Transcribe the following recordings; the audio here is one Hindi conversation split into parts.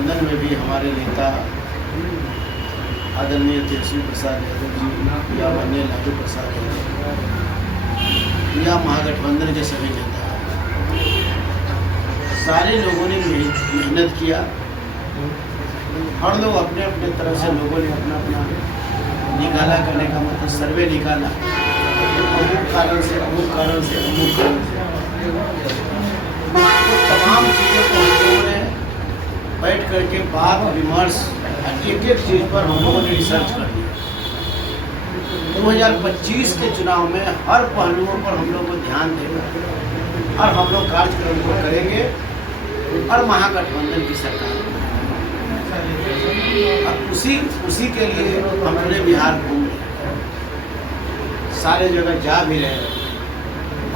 गठबंधन में भी हमारे नेता आदरणीय तेजस्वी प्रसाद यादव जी या माननीय लालू प्रसाद यादव या महागठबंधन के सभी नेता, सारे लोगों ने मेहनत किया। हर लोग अपने अपने तरफ से लोगों ने अपना अपना निकाला, करने का मतलब सर्वे निकाला, अमुक कारण से अमुक कारण से अमुक कारण से, तो तमाम चीज़ों को हम लोगों ने बैठ करके बात विमर्श एक एक चीज़ पर हम लोगों ने रिसर्च कर दिया। 2025 के चुनाव में हर पहलुओं पर हम लोग को ध्यान देगा और हम लोग कार्यक्रम को करेंगे और महागठबंधन की सरकार। अब उसी के लिए हम पूरे बिहार घूम रहे, सारे जगह जा भी रहे।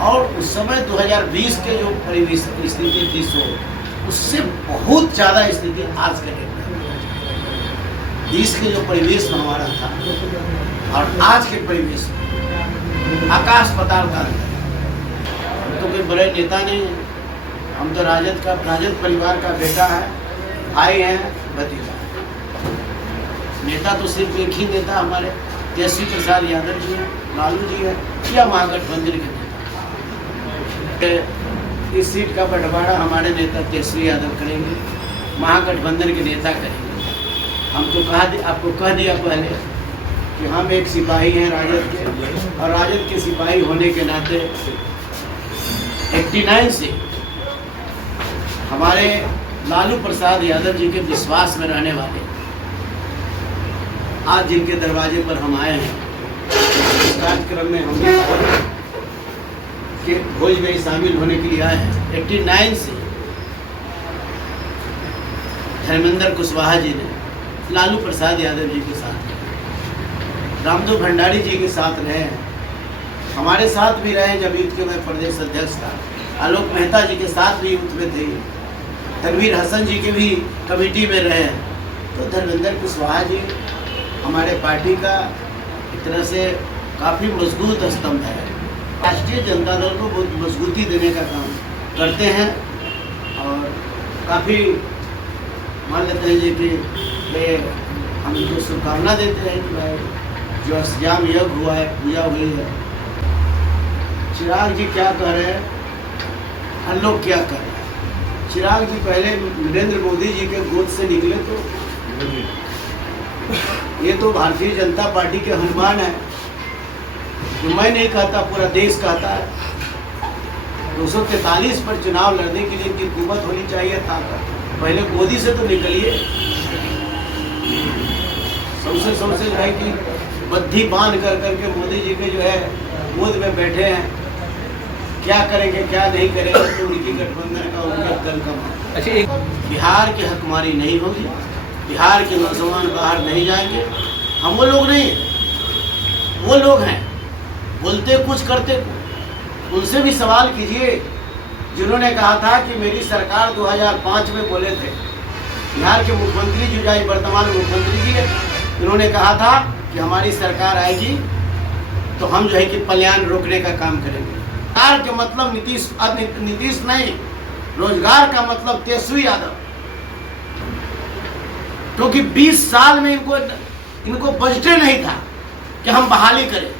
और उस समय 2020 के जो परिवेश स्थिति थी उससे बहुत ज़्यादा स्थिति आज के डेट में, 20 के जो परिवेश में हमारा था और आज के परिवेश में आकाश पाताल का अंतर। तो कोई बड़े नेता नहीं है, हम तो राजद परिवार का बेटा है, भाई हैं, भतीजा। नेता तो सिर्फ एक ही नेता हमारे तेजस्वी प्रसाद यादव जी हैं, लालू जी हैं या महागठबंधन के नेता। इस सीट का बंटवारा हमारे नेता तेजस्वी यादव करेंगे, महागठबंधन के नेता करेंगे। हम तो आपको कह दिया पहले कि हम एक सिपाही हैं राजद के, और राजद के सिपाही होने के नाते 89 से हमारे लालू प्रसाद यादव जी के विश्वास में रहने वाले आज जिनके दरवाजे पर हम आए हैं, इस कार्यक्रम में हम के भोज में शामिल होने के लिए आए हैं। 89 से धर्मेंद्र कुशवाहा जी ने लालू प्रसाद यादव जी के साथ, रामदेव भंडारी जी के साथ रहे हैं, हमारे साथ भी रहे जब यूथ के मैं प्रदेश अध्यक्ष था। आलोक मेहता जी के साथ भी यूथ में थे, तनवीर हसन जी के भी कमेटी में रहे। तो धर्मेंद्र कुशवाहा जी हमारे पार्टी का एक तरह से काफ़ी मजबूत स्तंभ है। राष्ट्रीय जनता दल को बहुत मजबूती देने का काम करते हैं और काफ़ी मान लेते हैं जी कि हम इनको शुभकामना देते हैं कि भाई जो अष्टयाम यज्ञ हुआ है, पूजा हुई है। चिराग जी क्या कह रहे हैं, हम लोग क्या कर रहे हैं। चिराग जी पहले नरेंद्र मोदी जी के गोद से निकले, तो ये तो भारतीय जनता पार्टी के हनुमान है। तो मैं नहीं कहता, पूरा देश कहता है। 243 पर चुनाव लड़ने के लिए इनकी कुवत होनी चाहिए, ताकत। पहले मोदी से तो निकलिए, सबसे जो है कि बद्धी बांध कर करके मोदी जी के जो है गोद में बैठे हैं। क्या करेंगे क्या नहीं करेंगे, तो उनकी गठबंधन का उनके दल का मामला। अच्छा, एक बिहार की हकमारी नहीं होगी, बिहार के नौजवान बाहर नहीं जाएंगे। हम वो लोग नहीं, वो लोग हैं बोलते कुछ करते कुछ। उनसे भी सवाल कीजिए जिन्होंने कहा था कि मेरी सरकार 2005 में बोले थे। बिहार के मुख्यमंत्री जो जाए वर्तमान मुख्यमंत्री जी है, उन्होंने कहा था कि हमारी सरकार आएगी तो हम जो है कि पलायन रोकने का काम करेंगे। रोजगार के मतलब नीतीश नहीं, रोजगार का मतलब तेजस्वी यादव। क्योंकि 20 साल में इनको बजटे नहीं था कि हम बहाली करें,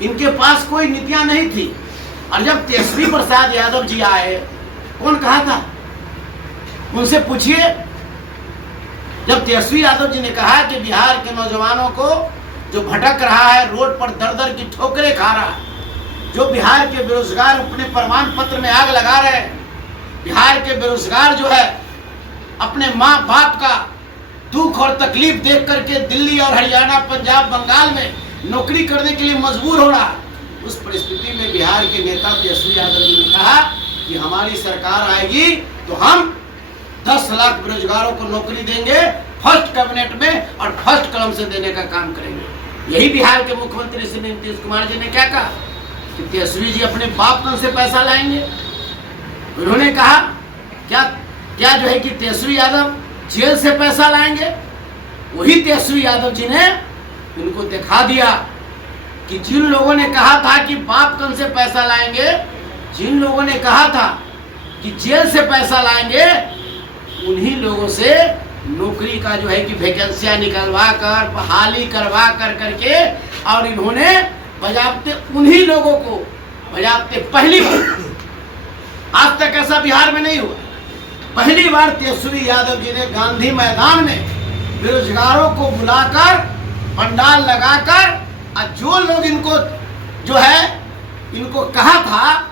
इनके पास कोई नीतियां नहीं थी। और जब तेजस्वी प्रसाद यादव जी आए, कौन कहा था, उनसे पूछिए। जब तेजस्वी यादव जी ने कहा कि बिहार के नौजवानों को जो भटक रहा है, रोड पर दर दर की ठोकरें खा रहा है, जो बिहार के बेरोजगार अपने प्रमाण पत्र में आग लगा रहे हैं, बिहार के बेरोजगार जो है अपने माँ बाप का दुख और तकलीफ देख करके दिल्ली और हरियाणा, पंजाब, बंगाल में नौकरी करने के लिए मजबूर हो रहा है। उस परिस्थिति में बिहार के नेता तेजस्वी यादव जी ने कहा कि हमारी सरकार आएगी तो हम 10 लाख बेरोजगारों को नौकरी देंगे फर्स्ट कैबिनेट में, और फर्स्ट कलम से देने का काम करेंगे। यही बिहार के मुख्यमंत्री श्री नीतीश कुमार जी ने क्या कहा कि तेजस्वी जी अपने बाप धन से पैसा लाएंगे। उन्होंने कहा क्या जो है कि तेजस्वी यादव जेल से पैसा लाएंगे। वही तेजस्वी यादव जी ने उनको दिखा दिया कि जिन लोगों ने कहा था कि बाप धन से पैसा लाएंगे, जिन लोगों ने कहा था कि जेल से पैसा लाएंगे, उन्हीं लोगों से नौकरी का जो है कि वैकेंसियां निकलवा कर, बहाली करवा कर करके, और इन्होंने बजाबते उन्हीं लोगों को बजाबते पहली बार, आज तक ऐसा बिहार में नहीं हुआ, पहली बार तेजस्वी यादव जी ने गांधी मैदान में बेरोजगारों को बुलाकर पंडाल लगाकर, और जो लोग इनको जो है इनको कहा था,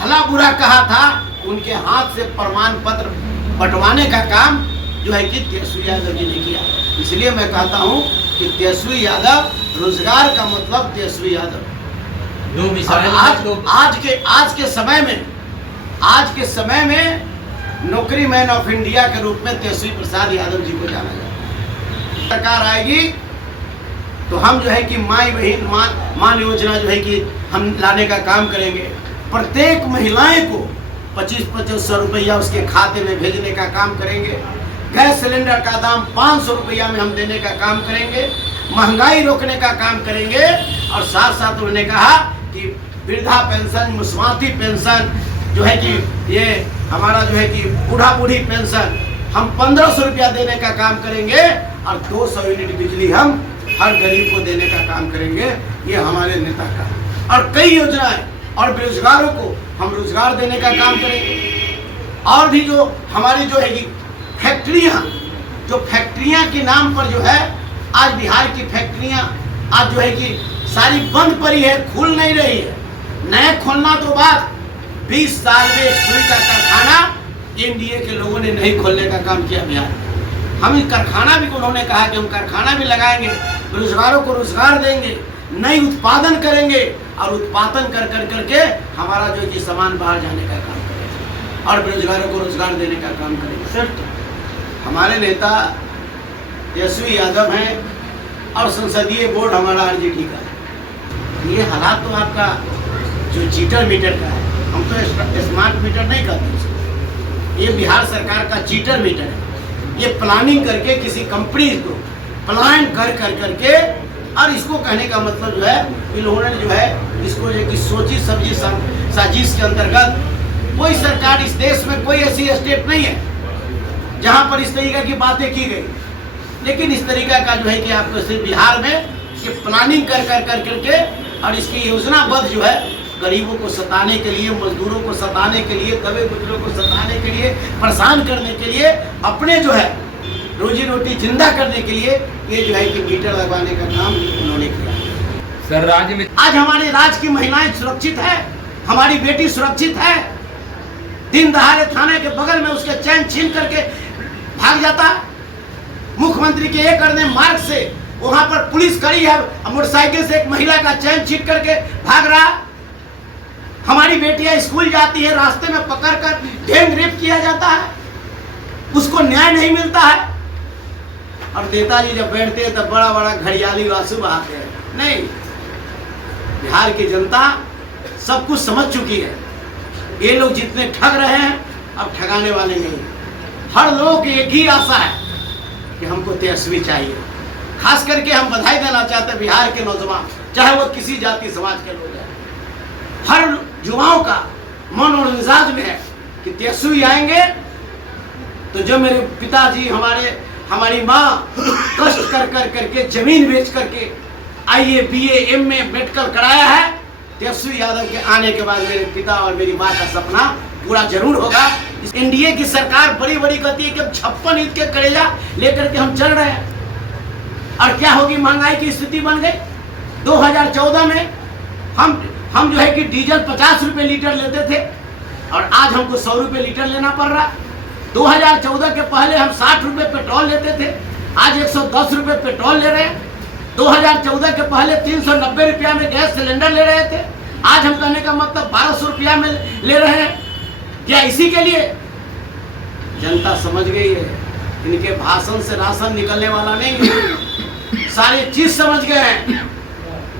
भला बुरा कहा था, उनके हाथ से प्रमाण पत्र बंटवाने का काम जो है कि तेजस्वी यादव जी ने किया। इसलिए मैं कहता हूं कि तेजस्वी यादव, रोजगार का मतलब तेजस्वी यादव। आज के समय में नौकरी मैन ऑफ इंडिया के रूप में तेजस्वी प्रसाद यादव जी को जाना जाता है। सरकार आएगी तो हम जो है कि माई बहन मान योजना जो है कि हम लाने का काम करेंगे। प्रत्येक महिलाएं को 25-2500 रुपया उसके खाते में भेजने का काम करेंगे। गैस सिलेंडर का दाम 500 रुपया में हम देने का काम करेंगे। महंगाई रोकने का काम करेंगे। और साथ साथ उन्होंने कहा कि वृद्धा पेंशन, मुस्वाती पेंशन जो है कि ये हमारा जो है कि बूढ़ा बूढ़ी पेंशन हम 1500 रुपया देने का काम करेंगे, और 200 यूनिट बिजली हम हर गरीब को देने का काम करेंगे। ये हमारे नेता का, और कई योजनाएं, और बेरोजगारों को हम रोजगार देने का काम करेंगे। और भी जो हमारी जो है कि फैक्ट्रियां के नाम पर जो है, आज बिहार की फैक्ट्रियां आज जो है कि सारी बंद पड़ी है, खुल नहीं रही है। नया खोलना तो बात, 20 साल में सुई का कारखाना एनडीए के लोगों ने नहीं खोलने का काम किया बिहार। हम कारखाना भी, उन्होंने कहा कि हम कारखाना भी लगाएंगे, बेरोजगारों को रोजगार देंगे, नई उत्पादन करेंगे, और उत्पादन कर करके हमारा जो कि सामान बाहर जाने का काम करेंगे, और बेरोजगारों को रोजगार देने का काम करेंगे। सर, हमारे नेता तेजस्वी यादव हैं, और संसदीय बोर्ड हमारा आरजेडी का है। ये हालात तो आपका जो चीटर मीटर का है, हम तो स्मार्ट मीटर नहीं कहते इसको, ये बिहार सरकार का चीटर मीटर है। ये प्लानिंग करके किसी कंपनी को प्लान कर करके, और इसको कहने का मतलब जो है, इन्होंने जो है इसको जो कि सोची समझी साजिश के अंतर्गत, कोई सरकार इस देश में, कोई ऐसी स्टेट नहीं है जहां पर इस तरीके की बातें की गई। लेकिन इस तरीका का जो है कि आपको सिर्फ बिहार में ये प्लानिंग कर करके, और इसकी योजनाबद्ध जो है गरीबों को सताने के लिए, मजदूरों को सताने के लिए, दबे कुचलों को सताने के लिए, परेशान करने के लिए, अपने जो है रोजी रोटी जिंदा करने के लिए ये जो है कि मीटर लगवाने का काम उन्होंने किया। सर, राज्य में आज हमारे राज्य की महिलाएं सुरक्षित है, हमारी बेटी सुरक्षित है। दिन दहाड़े थाने के बगल में उसके चैन छीन करके भाग जाता। मुख्यमंत्री के एक करने मार्ग से वहां पर पुलिस खड़ी है, मोटरसाइकिल से एक महिला का चैन छीन करके भाग रहा। हमारी बेटियां स्कूल जाती है, रास्ते में पकड़कर गैंग रेप किया जाता है, उसको न्याय नहीं मिलता है। और नेताजी जब बैठते हैं तब बड़ा बड़ा घड़ियाली आंसू बहाते हैं। नहीं, बिहार की जनता सब कुछ समझ चुकी है। ये लोग जितने ठग रहे हैं, अब ठगाने वाले नहीं। हर लोग की एक ही आशा है कि हमको तेजस्वी चाहिए। खास करके हम बधाई देना चाहते हैं बिहार के नौजवान, चाहे वो किसी जाति समाज के लोग हैं, हर युवाओं का मन और मिजाज में है कि तेजस्वी आएंगे तो जो मेरे पिताजी, हमारी माँ कष्ट कर करके जमीन बेच करके IAS BA MA मेडिकल कराया है, तेजस्वी यादव के आने के बाद मेरे पिता और मेरी माँ का सपना पूरा जरूर होगा। एनडीए की सरकार बड़ी बड़ी कहती है कि 56 ईंट के करेजा लेकर के हम चल रहे हैं, और क्या होगी, महंगाई की स्थिति बन गई। 2014 में हम जो है कि डीजल 50 रुपए लीटर लेते थे, और आज हमको 100 रुपए लीटर लेना पड़ रहा। 2014 के पहले हम 60 रुपए पेट्रोल लेते थे, आज 110 रुपए पेट्रोल ले रहे हैं। 2014 के पहले 390 रुपया में गैस सिलेंडर ले रहे थे, आज हम कहने का मतलब 1200 रुपया में ले रहे हैं। क्या इसी के लिए जनता समझ गई है, इनके भाषण से राशन निकलने वाला नहीं है, सारी चीज समझ गए हैं।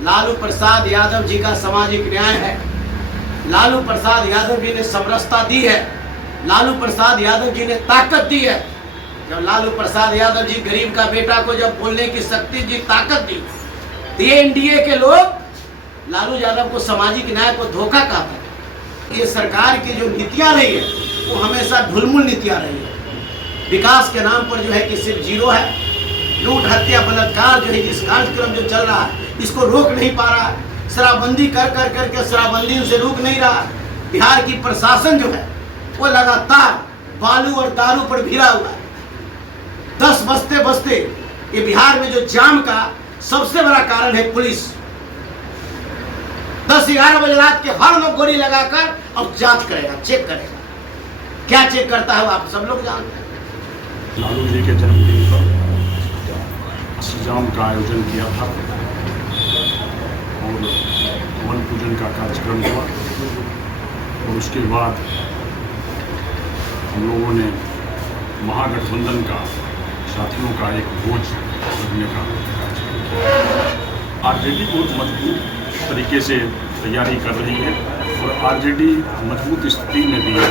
लालू प्रसाद यादव जी का सामाजिक न्याय है, लालू प्रसाद यादव जी ने समरसता दी है, लालू प्रसाद यादव जी ने ताकत दी है। जब लालू प्रसाद यादव जी गरीब का बेटा को जब बोलने की शक्ति दी, ताकत दी, तो ये एनडीए के लोग लालू यादव को सामाजिक न्याय को धोखा कहते हैं। ये सरकार की जो नीतियां रही है वो हमेशा ढुलमुल नीतियां रही है। विकास के नाम पर जो है कि सिर्फ जीरो है। लूट हत्या बलात्कार जो है जिस कार्यक्रम जो चल रहा है इसको रोक नहीं पा रहा है। शराबबंदी कर कर करके शराबबंदी उसे रोक नहीं रहा। बिहार की प्रशासन जो है वो लगातार बालू और दारू पर भिड़ा हुआ है। 10 बजते बजते ये बिहार में जो जाम का सबसे बड़ा कारण है पुलिस। 10-11 बजे रात के हर लोग गोली लगाकर अब जांच करेगा, चेक करेगा। क्या चेक करता है वो आप सब लोग जानते हैं। लालू जी के जन्मदिन पर जाम का आयोजन किया था और वन पूजन का कार्यक्रम हुआ और उसके बाद हम लोगों ने महागठबंधन का साथियों का एक भोज रखने का कार्यक्रम किया। आरजेडी बहुत मजबूत तरीके से तैयारी कर रही है और आरजेडी मजबूत स्थिति में भी है।